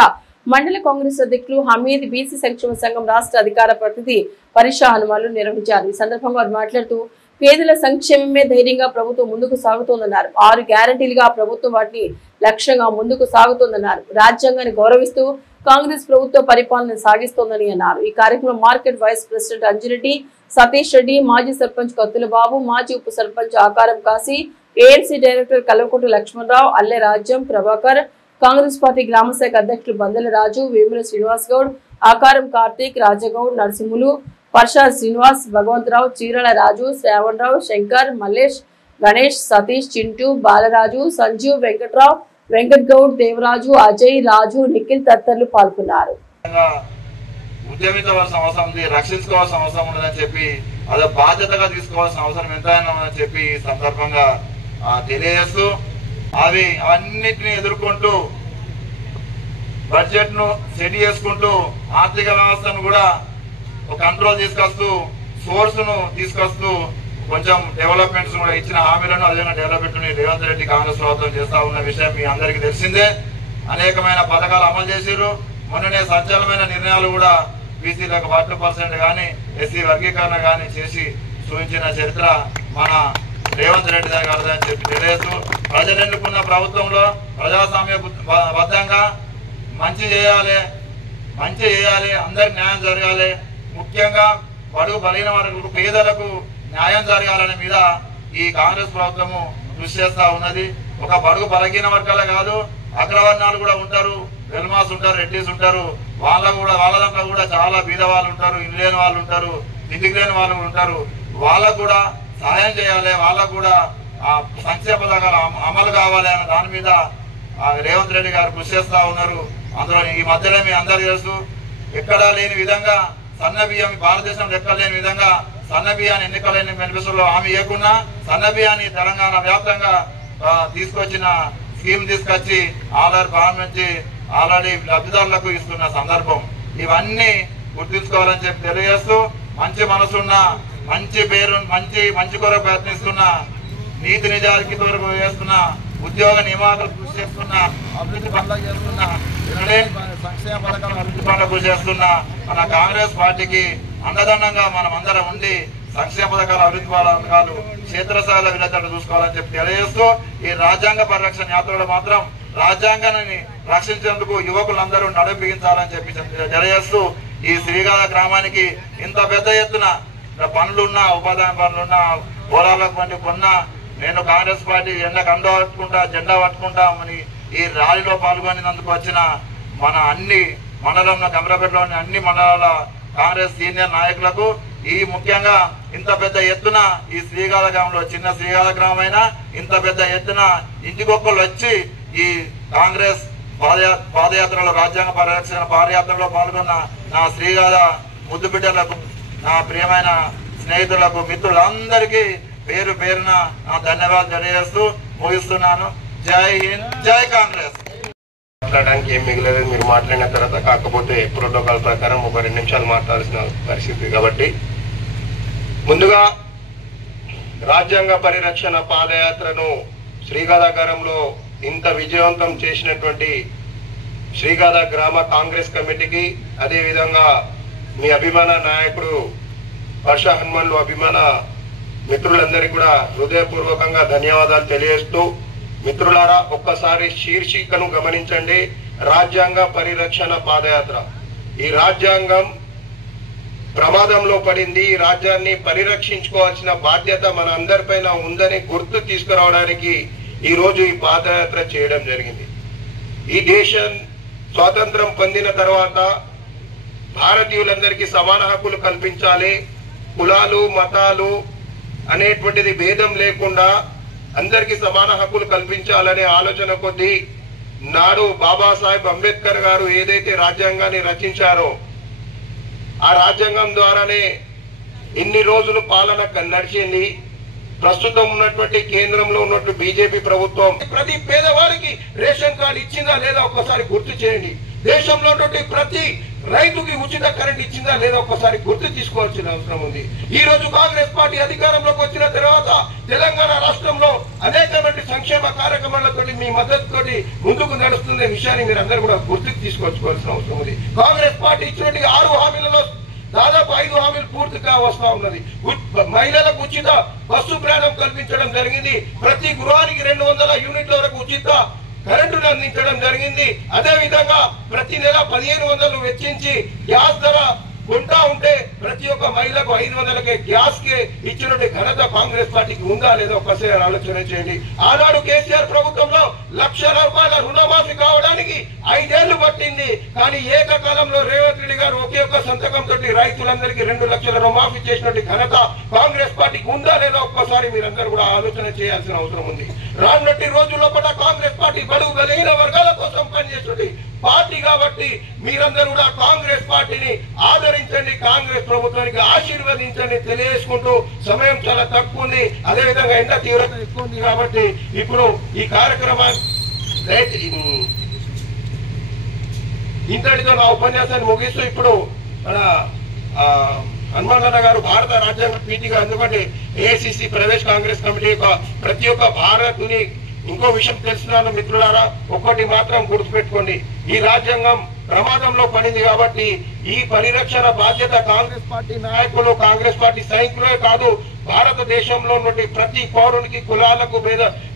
మండల కాంగ్రెస్ అధ్యక్షులు హమీద్, బీసీ సంక్షేమ సంఘం రాష్ట్ర అధికార ప్రతినిధి పరిషా హనుమాన్లు నిర్వహించారు. ఈ సందర్భంగా వారు మాట్లాడుతూ పేదల సంక్షేమమే ధైర్యంగా ప్రభుత్వం ముందుకు సాగుతోందన్నారు. 6 గ్యారంటీలుగా ప్రభుత్వం వాటిని లక్ష్యంగా ముందుకు సాగుతోందన్నారు. రాజ్యాంగాన్ని గౌరవిస్తూ కాంగ్రెస్ ప్రభుత్వ పరిపాలన సాగిస్తోందని అన్నారు. ఈ కార్యక్రమంలో market vice president Anjireddy, Satish Reddy, మాజీ సర్పంచ్ కత్తుల బాబు, మాజీ ఉప sarpanch Akaram Kashi, ANC director Kalvakuntla Lakshmanarao, Alle Rajyam, Prabhakar, Congress party గ్రామ శాఖ అధ్యక్షులు బందెల రాజు, వేముల శ్రీనివాస్ గౌడ్, ఆకారం కార్తీక్, రాజగౌడ్, నరసింహులు, పర్షాద్ శ్రీనివాస్, భగవంతరావు, చీరల రాజు, శ్రావణ్ రావు, శంకర్, మల్లేష్, గణేష్, సతీష్, చింటూ, బాలరాజు, సంజీవ్, వెంకట్రావు, వెంకట్ గౌడ్, దేవరాజు, అజయ్, రాజు, నిఖిల్ తదితరులు పాల్గొన్నారు. ఉద్యమించవలసిన అవసరం ఉంది, రక్షించుకోవాల్సిన అవసరం ఉన్నదని చెప్పి అదే బాధ్యతగా తీసుకోవాల్సిన అవసరం ఎంతైనా ఉందని చెప్పి ఈ సందర్భంగా తెలియజేస్తూ అవన్నిటిని ఎదుర్కొంటూ బడ్జెట్ ను సెట్ చేసుకుంటూ ఆర్థిక వ్యవస్థను కూడా కంట్రోల్ తీసుకొస్తూ సోర్స్ ను తీసుకొస్తూ కొంచెం డెవలప్మెంట్స్ కూడా ఇచ్చిన హామీలను అదే డెవలప్మెంట్ రేవంత్ రెడ్డి కాంగ్రెస్ ప్రభుత్వం చేస్తా ఉన్న విషయం మీ అందరికీ తెలిసిందే. అనేకమైన పథకాలు అమలు చేసిర్రు. మొన్ననే సంచలనమైన నిర్ణయాలు కూడా బీసీలకు 40% కానీ ఎస్సీ వర్గీకరణ కానీ చేసి చూపించిన చరిత్ర మన రేవంత్ రెడ్డి గారు అని చెప్పి తెలియజేస్తూ ప్రజలు ఎన్నుకున్న ప్రభుత్వంలో ప్రజాస్వామ్య బద్ధంగా మంచి చేయాలి, అందరికి న్యాయం జరగాలి, ముఖ్యంగా బడుగు బలైన వర్గాలకు పేదలకు న్యాయం జరగాలనే మీద ఈ కాంగ్రెస్ ప్రభుత్వము కృషి చేస్తా ఉన్నది. ఒక బడుగు బలహీన వర్గాలే కాదు, అగ్రవర్ణాలు కూడా ఉంటారు, వెల్మాస్ ఉంటారు, రెడ్డిస్ ఉంటారు, వాళ్ళ దాంట్లో కూడా చాలా బీద వాళ్ళు ఉంటారు, ఇల్లు లేని వాళ్ళు ఉంటారు, తిండికి లేని వాళ్ళు ఉంటారు. వాళ్ళకు కూడా సహాయం చేయాలి, వాళ్ళకు కూడా సంక్షేమ పథకాలు అమలు కావాలి అనే దాని మీద రేవంత్ రెడ్డి గారు కృషి చేస్తా ఉన్నారు. అందులో ఈ మధ్యలో మీ అందరూ తెలుసు, ఎక్కడా లేని విధంగా సన్న బియ్యం భారతదేశంలో ఎక్కడ లేని విధంగా సన్న బియ్యాన్ని ఎన్నికల మేనిఫెస్టోలో హామీ ఇవ్వకుండా సన్న బియ్యాన్ని తెలంగాణ వ్యాప్తంగా తీసుకొచ్చిన స్కీమ్ తీసుకొచ్చి ప్రారంభించి ఆల్రెడీ లబ్ధిదారులకు ఇస్తున్న సందర్భం. ఇవన్నీ గుర్తుంచుకోవాలని చెప్పి తెలియజేస్తూ మంచి మనసున్న, మంచి పేరు, మంచి కొరకు ప్రయత్నిస్తున్న, నీతి నిజానికి కొరకు చేస్తున్న, ఉద్యోగ నియామకాలు కృషి చేస్తున్న, అభివృద్ధి పనులకు చేస్తున్న, సంక్షేమ పథకాలు అభివృద్ధి పనులకు కృషి చేస్తున్న మన కాంగ్రెస్ పార్టీకి అండదండంగా మనం అందరం ఉండి సంక్షేమ పథకాలు అభివృద్ధి పథకాలు క్షేత్రస్థాయిలో విలేతలు చూసుకోవాలని చెప్పి తెలియజేస్తూ ఈ రాజ్యాంగ పరిరక్షణ యాత్రలో మాత్రం రాజ్యాంగాన్ని రక్షించేందుకు యువకులందరూ నడుం బిగించాలని చెప్పి తెలియజేస్తూ ఈ శ్రీగాథ గ్రామానికి ఇంత పెద్ద ఎత్తున పనులున్నా, ఉపాధి పనులున్నా, పోరాలకు పండి కొన్నా నేను కాంగ్రెస్ పార్టీ జెండా పట్టుకుంటామని ఈ ర్యాలీలో పాల్గొనేందుకు వచ్చిన మన అన్ని మండలంలో గంభీరపేటలోని అన్ని మండలాల కాంగ్రెస్ సీనియర్ నాయకులకు ఈ ముఖ్యంగా ఇంత పెద్ద ఎత్తున ఈ శ్రీగాథ గ్రామంలో చిన్న శ్రీగాథ గ్రామం అయినా ఇంత పెద్ద ఎత్తున ఇంటికొక్కరు వచ్చి ఈ కాంగ్రెస్ పాదయాత్రలో రాజ్యాంగ పరిరక్షణ పాదయాత్రలో పాల్గొన్న నా శ్రీగాథ ముద్దు బిడ్డలకు, నా ప్రియమైన స్నేహితులకు, మిత్రులందరికీ పేరు పేరున నా ధన్యవాదాలు తెలియజేస్తూ ముగిస్తున్నాను. జై హింద్, జై కాంగ్రెస్. మాట్లాడడానికి ఏం మిగిలేదు మీరు మాట్లాడిన తర్వాత. కాకపోతే ప్రోటోకాల్ ప్రకారం ఒక 2 నిమిషాలు మాట్లాడాల్సిన పరిస్థితి కాబట్టి ముందుగా రాజ్యాంగ పరిరక్షణ పాదయాత్రను శ్రీగాథాగారంలో ఇంత విజయవంతం చేసినటువంటి శ్రీగాథ గ్రామ కాంగ్రెస్ కమిటీకి, అదేవిధంగా మీ అభిమాన నాయకుడు వర్షా హనుమాన్లు అభిమాన మిత్రులందరికీ కూడా హృదయపూర్వకంగా ధన్యవాదాలు తెలియజేస్తూ, మిత్రులారా ఒక్కసారి శీర్షికను గమనించండి. రాజ్యాంగ పరిరక్షణ పాదయాత్ర. ఈ రాజ్యాంగం ప్రమాదంలో పడింది. ఈ రాజ్యాన్ని పరిరక్షించుకోవాల్సిన బాధ్యత మన అందరిపైన ఉందని గుర్తు తీసుకురావడానికి ఈ రోజు ఈ పాదయాత్ర చేయడం జరిగింది. ఈ దేశం స్వాతంత్రం పొందిన తర్వాత భారతీయులందరికీ సమాన హక్కులు కల్పించాలి, కులాలు మతాలు అనేటువంటిది భేదం లేకుండా అందరికీ సమాన హక్కులు కల్పించాలనే ఆలోచన కొద్దీ నాడు బాబాసాహెబ్ అంబేద్కర్ గారు ఏదైతే రాజ్యాంగాన్ని రచించారో ఆ రాజ్యాంగం ద్వారానే ఇన్ని రోజులు పాలన నడిచింది. ప్రస్తుతం ఉన్నటువంటి కేంద్రంలో ఉన్నటువంటి బీజేపీ ప్రభుత్వం ప్రతి పేదవారికి రేషన్ కార్డు ఇచ్చిందా లేదా ఒక్కసారి గుర్తు చేయండి. దేశంలో ఉన్నటువంటి ప్రతి రైతుకి ఉచిత కరెంట్ ఇచ్చిందా లేదా ఒక్కసారి గుర్తు తీసుకోవాల్సిన అవసరం ఉంది. ఈ రోజు కాంగ్రెస్ పార్టీ అధికారంలోకి వచ్చిన తర్వాత తెలంగాణ రాష్ట్రంలో అనేకమైన సంక్షేమ కార్యక్రమాలతో మీ మద్దతుతోటి ముందుకు నడుస్తున్న విషయాన్ని మీరు అందరూ కూడా గుర్తుకు తీసుకొచ్చుకోవాల్సిన అవసరం ఉంది. కాంగ్రెస్ పార్టీ ఇచ్చినటువంటి 6 హామీలలో దాదాపు 5 హామీలు పూర్తిగా వస్తా ఉన్నది. మహిళలకు ఉచిత బస్సు ప్రయాణం కల్పించడం జరిగింది. ప్రతి గృహానికి 200 యూనిట్ల వరకు ఉచిత కరెంటును అందించడం జరిగింది. అదే విధంగా ప్రతి నెల 1500 వెచ్చించి గ్యాస్ ధర కొంటా ఉంటే ప్రతి ఒక్క మహిళకు 500కే గ్యాస్ కి ఇచ్చినట్టు ఘనత కాంగ్రెస్ పార్టీకి ఉందా లేదా ఒక్కసారి ఆలోచన చేయండి. ఆనాడు కేసీఆర్ ప్రభుత్వంలో 1,00,000 రూపాయల రుణమాఫీ కావడానికి 5 ఏళ్లు పట్టింది. కానీ ఏకకాలంలో రేవంత్ రెడ్డి గారు ఒకే ఒక్క సంతకంతో రైతులందరికీ 2 లక్షల రుణమాఫీ చేసినట్టు ఘనత కాంగ్రెస్ పార్టీకి ఉందా లేదా ఒక్కసారి మీరందరూ కూడా ఆలోచన చేయాల్సిన అవసరం ఉంది. రానున్నటి రోజుల్లో కూడా కాంగ్రెస్ పార్టీ బడుగు బలహీన వర్గాల కోసం పనిచేస్తుంది పార్టీ కాబట్టి మీరందరూ కూడా కాంగ్రెస్ పార్టీని ఆదరించండి, కాంగ్రెస్ ప్రభుత్వానికి ఆశీర్వదించండి తెలియజేసుకుంటూ సమయం చాలా తక్కువ ఉంది. అదేవిధంగా ఎండ తీవ్రత ఎక్కువ ఉంది కాబట్టి ఇప్పుడు ఈ కార్యక్రమాన్ని ఇంతటితో నా ఉపన్యాసాన్ని ముగిస్తూ ఇప్పుడు మన హనుమాన్ గారు భారత రాజ్యాంగ పీఠిగా ఎందుకంటే ఏఐసిసి ప్రదేశ్ కాంగ్రెస్ కమిటీ యొక్క ప్రతి ఒక్క భారతుని ఇంకో విషయం తెలుసుకున్నాను మిత్రులారా, ఒక్కటి మాత్రం గుర్తుపెట్టుకోండి, ఈ రాజ్యాంగం ప్రమాదంలో పడింది కాబట్టి ఈ పరిరక్షణ బాధ్యత కాంగ్రెస్ పార్టీ నాయకులు కాంగ్రెస్ పార్టీ సైనికులే కాదు భారతదేశంలో నుండి ప్రతి పౌరునికి కులాలకు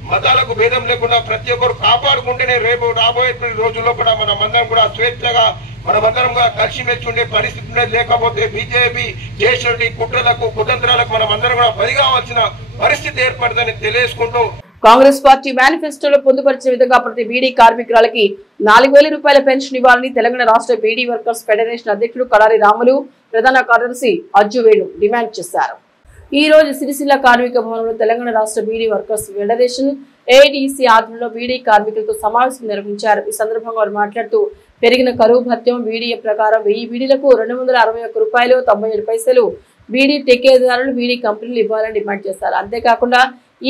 మతాలకు భేదం లేకుండా ప్రతి ఒక్కరు కాపాడుకుంటేనే రేపు రాబోయే రోజుల్లో కూడా మనమందరం కూడా స్వేచ్ఛగా మనమందరం కలిసిమెలిసి ఉండే పరిస్థితి లేకపోతే బీజేపీ చేసినటువంటి కుట్రలకు కుతంత్రాలకు మనమందరం కూడా బలి కావాల్సిన పరిస్థితి ఏర్పడుతుందని తెలియజేసుకుంటూ కాంగ్రెస్ పార్టీ మేనిఫెస్టోలో పొందుపరిచిన విధంగా ప్రతి బీడీ కార్మికురాలకి 4,000 రూపాయల పెన్షన్ ఇవ్వాలని తెలంగాణ రాష్ట్ర బీడీ వర్కర్స్ ఫెడరేషన్ అధ్యక్షుడు కడారి రాములు, ప్రధాన కార్యదర్శి అజ్జువేణు డిమాండ్ చేశారు. ఈ రోజు సిరిసిల్ల కార్మిక భవనంలో తెలంగాణ రాష్ట్ర బీడీ వర్కర్స్ ఫెడరేషన్ ఏఐటీసీ ఆధ్వర్యంలో బీడీ కార్మికులతో సమావేశం నిర్వహించారు. ఈ సందర్భంగా వారు మాట్లాడుతూ పెరిగిన కరువు భత్యం బీడీఏ ప్రకారం 1000 బీడీలకు 261 రూపాయలు 97 పైసలు బీడీ టెకేదారులు బీడీ కంపెనీలు ఇవ్వాలని డిమాండ్ చేశారు. అంతేకాకుండా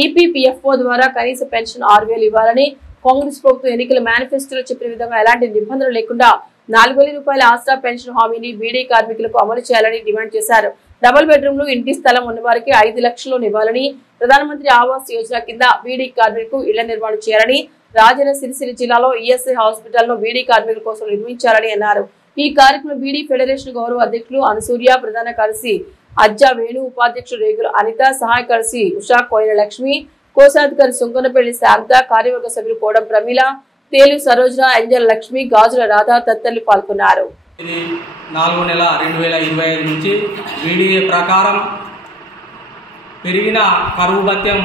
ఈపీపీఎఫ్ఓ ద్వారా కనీస పెన్షన్ 6,000 ఇవ్వాలని కాంగ్రెస్ ప్రభుత్వం ఎన్నికల మేనిఫెస్టోలో చెప్పిన విధంగా ఎలాంటి నిబంధనలు లేకుండా 4,000 రూపాయల ఆసరా పెన్షన్ హామీని బీడీ కార్మికులకు అమలు చేయాలని డిమాండ్ చేశారు. డబుల్ బెడ్రూమ్లు ఇంటి స్థలం ఉన్న వారికి 5 లక్షలు ఇవ్వాలని, ప్రధానమంత్రి ఆవాస్ యోజన కింద బీడీ కార్మికులకు ఇళ్ల నిర్మాణం చేయాలని, రాజన్న సిరిసిల్ల జిల్లాలో ఈఎస్ఐ హాస్పిటల్ ను బీడీ కార్మికుల కోసం నిర్మించాలని అన్నారు. ఈ కార్యక్రమం బీడీ ఫెడరేషన్ గౌరవ అధ్యక్షులు అనసూర్య, ప్రధాన కార్యదర్శి అజ్జా వేణు, ఉపాధ్యక్షుడు రేగుల అనిత, సహాయ కార్యదర్శి ఉషా కోయిల లక్ష్మి, కోశాధికారి సుంకనపల్లి శారద, కార్యవర్గ సభ్యులు కోడం ప్రమీల, తేలు సరోజన, ఎంజల్ లక్ష్మి, గాజుల రాధా తదితరులు పాల్గొన్నారు. 4/4/2025 నుంచి బీడీఏ ప్రకారం పెరిగిన కరువు భత్యం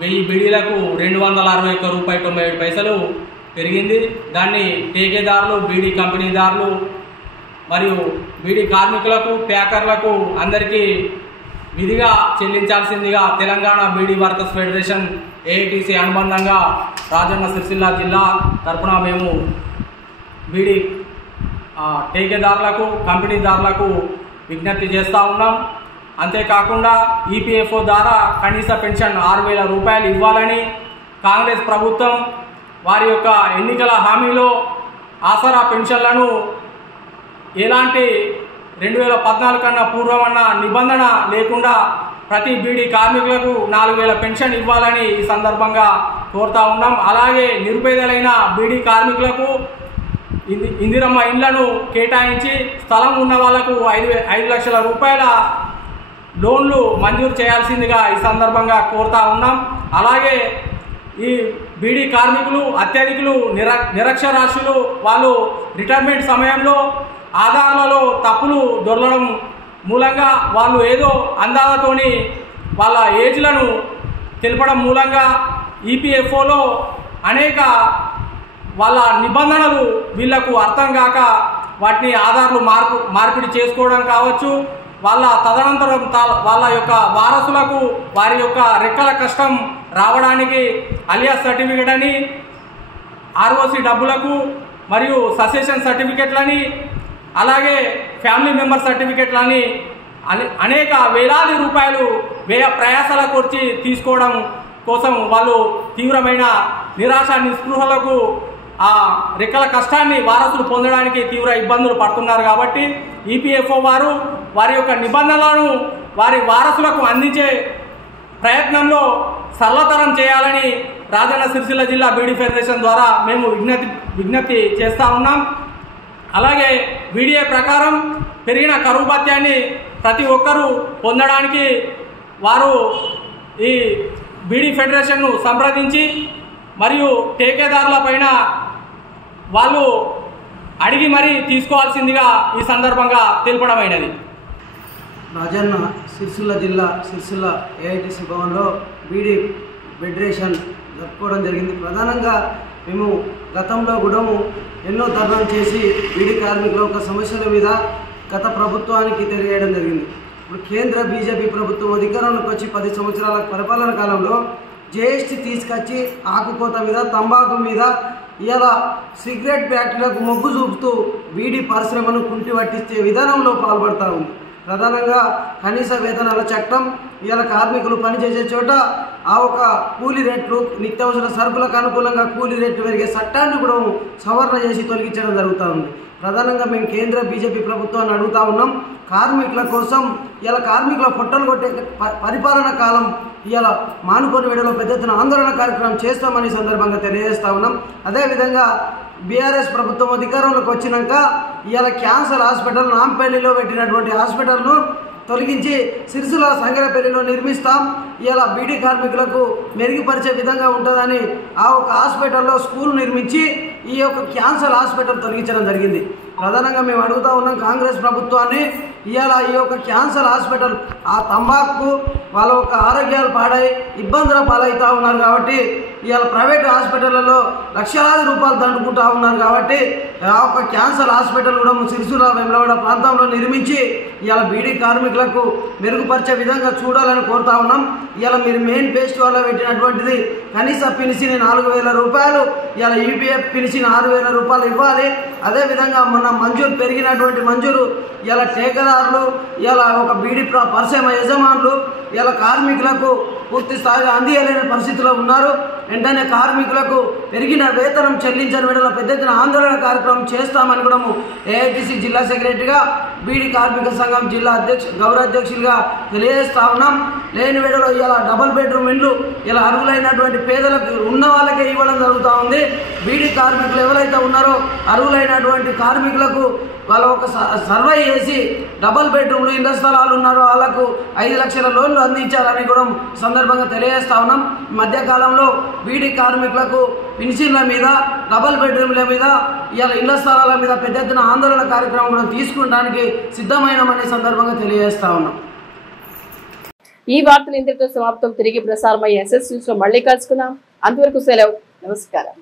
1000 బీడీలకు 261 రూపాయలు 97 పైసలు పెరిగింది. దాన్ని టేకేదారులు, బీడీ కంపెనీదారులు మరియు బీడీ కార్మికులకు, ప్యాకర్లకు అందరికీ విధిగా చెల్లించాల్సిందిగా Telangana beedi workers federation AITC అనుబంధంగా రాజన్న సిరిసిల్ల జిల్లా తరఫున మేము బీడీ టేకేదారులకు, కంపెనీదారులకు విజ్ఞప్తి చేస్తూ ఉన్నాం. అంతేకాకుండా ఈపీఎఫ్ఓ ద్వారా కనీస పెన్షన్ 6,000 రూపాయలు ఇవ్వాలని కాంగ్రెస్ ప్రభుత్వం వారి యొక్క ఎన్నికల హామీలో ఆసరా పెన్షన్లను ఎలాంటి 2014 కన్నా పూర్వమన్న నిబంధన లేకుండా ప్రతి బీడీ కార్మికులకు 4,000 పెన్షన్ ఇవ్వాలని ఈ సందర్భంగా కోరుతా ఉన్నాం. అలాగే నిరుపేదలైన బీడీ కార్మికులకు ఇందిరమ్మ ఇండ్లను కేటాయించి స్థలం ఉన్న వాళ్లకు 5 లక్షల రూపాయల లోన్లు మంజూరు చేయాల్సిందిగా ఈ సందర్భంగా కోరుతా ఉన్నాం. అలాగే ఈ బీడీ కార్మికులు అత్యధికులు నిరక్షరాస్యులు, వాళ్ళు రిటైర్మెంట్ సమయంలో ఆధారాలలో తప్పులు దొరలడం మూలంగా వాళ్ళు ఏదో అందాలతోని వాళ్ళ ఏజ్లను తెలపడం మూలంగా ఈపీఎఫ్ఓలో అనేక వాళ్ళ నిబంధనలు వీళ్లకు అర్థం కాక వాటిని ఆధార్లు మార్పిడి చేసుకోవడం కావచ్చు, వాళ్ళ తదనంతరం వాళ్ళ యొక్క వారసులకు వారి యొక్క రెక్కల కష్టం రావడానికి అలియాస్ సర్టిఫికేట్ అని, ఆర్ఓసి డబ్బులకు మరియు ససెషన్ సర్టిఫికెట్లని అలాగే ఫ్యామిలీ మెంబర్ సర్టిఫికెట్లని అనేక వేలాది రూపాయలు వ్యయ ప్రయాసాల కొర్చి తీసుకోవడం కోసం వాళ్ళు తీవ్రమైన నిరాశ నిస్పృహలకు ఆ రెక్కల కష్టాన్ని వారసులు పొందడానికి తీవ్ర ఇబ్బందులు పడుతున్నారు. కాబట్టి ఈపీఎఫ్ఓ వారు వారి యొక్క నిబంధనలను వారి వారసులకు అందించే ప్రయత్నంలో సరళతరం చేయాలని రాజన్న సిరిసిల్ల జిల్లా బీడీ ఫెడరేషన్ ద్వారా మేము విజ్ఞప్తి చేస్తూ ఉన్నాం. అలాగే వీడియో ప్రకారం పెరిగిన కరువు భత్యాన్ని ప్రతి ఒక్కరూ పొందడానికి వారు ఈ బీడీ ఫెడరేషన్ను సంప్రదించి మరియు టేకేదారుల పైన వాళ్ళు అడిగి మరీ తీసుకోవాల్సిందిగా ఈ సందర్భంగా తెలపడమైనది. రాజన్న సిరిసిల్ల జిల్లా సిరిసిల్ల ఏఐటీసీ భవన్లో బీడీ ఫెడరేషన్ జరుపుకోవడం జరిగింది. ప్రధానంగా మేము గతంలో కూడా ఎన్నో ధర్నాలు చేసి బీడీ కార్మికుల యొక్క సమస్యల మీద గత ప్రభుత్వానికి తెలియజేయడం జరిగింది. ఇప్పుడు కేంద్ర బీజేపీ ప్రభుత్వం అధికారంలోకి వచ్చి 10 సంవత్సరాల పరిపాలన కాలంలో జీఎస్టీ తీసుకొచ్చి ఆకుకోత మీద తంబాకు మీద ఇలా సిగరెట్ ఫ్యాక్టరీలకు మొగ్గు చూపుతూ బీడీ పరిశ్రమను కుంటి పట్టించే విధానంలో పాల్పడతా ఉంది. ప్రధానంగా కనీస వేతనాల చట్టం ఇలా కార్మికులు పనిచేసే చోట ఆ ఒక కూలీ రేట్లు నిత్యావసర సరుకులకు అనుకూలంగా కూలీ రేట్లు పెరిగే చట్టాన్ని కూడా సవరణ చేసి తొలగించడం జరుగుతూ ఉంది. ప్రధానంగా మేము కేంద్ర బీజేపీ ప్రభుత్వాన్ని అడుగుతా ఉన్నాం. కార్మికుల కోసం ఇలా కార్మికుల పొట్టలు కొట్టే పరిపాలన కాలం ఇలా మానుకొని విడలో పెద్ద ఎత్తున ఆందోళన కార్యక్రమం చేస్తామని సందర్భంగా తెలియజేస్తా ఉన్నాం. అదేవిధంగా బీఆర్ఎస్ ప్రభుత్వం అధికారంలోకి వచ్చినాక ఇలా క్యాన్సర్ హాస్పిటల్ నాంపల్లిలో పెట్టినటువంటి హాస్పిటల్ను తొలగించి సిరిసిల్ల సంగరపల్లిలో నిర్మిస్తాం. ఇలా బీడీ కార్మికులకు మెరుగుపరిచే విధంగా ఉంటుందని ఆ ఒక హాస్పిటల్లో స్కూల్ నిర్మించి ఈ యొక్క క్యాన్సర్ హాస్పిటల్ తొలగించడం జరిగింది. ప్రధానంగా మేము అడుగుతా ఉన్నాం కాంగ్రెస్ ప్రభుత్వాన్ని, ఇవాళ ఈ యొక్క క్యాన్సర్ హాస్పిటల్ ఆ తంబాకు వాళ్ళ యొక్క ఆరోగ్యాలు పాడై ఇబ్బందుల పాలవుతూ ఉన్నారు. కాబట్టి ఇవాళ ప్రైవేట్ హాస్పిటళ్లలో లక్షలాది రూపాయలు దండుకుంటూ ఉన్నారు. కాబట్టి ఆ యొక్క క్యాన్సర్ హాస్పిటల్ కూడా సిరిసిల్ల వేములవాడ ప్రాంతంలో నిర్మించి ఇవాళ బీడీ కార్మికులకు మెరుగుపరిచే విధంగా చూడాలని కోరుతా ఉన్నాం. ఇవాళ మీరు మెయిన్ ఫెస్టివల్లో పెట్టినటువంటిది కనీస పిలిచిని 4,000 రూపాయలు, ఇవాళ యూపీఎఫ్ పిలిచిన 6,000 రూపాయలు ఇవ్వాలి. అదేవిధంగా మొన్న మంజూరు పెరిగినటువంటి మంజూరు ఇలా టేకదారులు ఇలా ఒక బీడీ పరిశ్రమ యజమానులు ఇలా కార్మికులకు పూర్తి స్థాయిగా అందియలేని పరిస్థితిలో ఉన్నారు. వెంటనే కార్మికులకు పెరిగిన వేతనం చెల్లించని వేళలో పెద్ద ఎత్తున ఆందోళన కార్యక్రమం చేస్తామని కూడా ఏఐటీసీ జిల్లా సెక్రటరీగా బీడీ కార్మిక సంఘం జిల్లా గౌరవ అధ్యక్షులుగా తెలియజేస్తా ఉన్నాం. లేని వేళలో ఇలా డబుల్ బెడ్రూమ్ ఇండ్లు ఇలా అర్హులైనటువంటి పేదలకు ఉన్న వాళ్ళకే ఇవ్వడం జరుగుతూ ఉంది. బీడీ కార్మికులు ఎవరైతే ఉన్నారో అర్హులైనటువంటి కార్మికులకు వాళ్ళ ఒక సర్వే చేసి డబుల్ బెడ్రూమ్లు ఇళ్ల స్థలాలు ఉన్నారో వాళ్ళకు 5 లక్షల లోన్లు అందించాలని కూడా సందర్భంగా తెలియజేస్తా ఉన్నాం. మధ్యకాలంలో బీడీ కార్మికులకు పెన్షన్ల మీద డబుల్ బెడ్రూమ్ల మీద ఇలా ఇళ్ల స్థలాల మీద పెద్ద ఎత్తున ఆందోళన కార్యక్రమం కూడా తీసుకుంటానికి సిద్ధమైనమని సందర్భంగా తెలియజేస్తా ఉన్నాం. ఈ వార్తలు ఇంతటితో సమాప్తం. తిరిగి ప్రసారమయ్యే SS న్యూస్ లో మళ్ళీ కలుసుకుందాం. అంతవరకు సెలవు. నమస్కారం.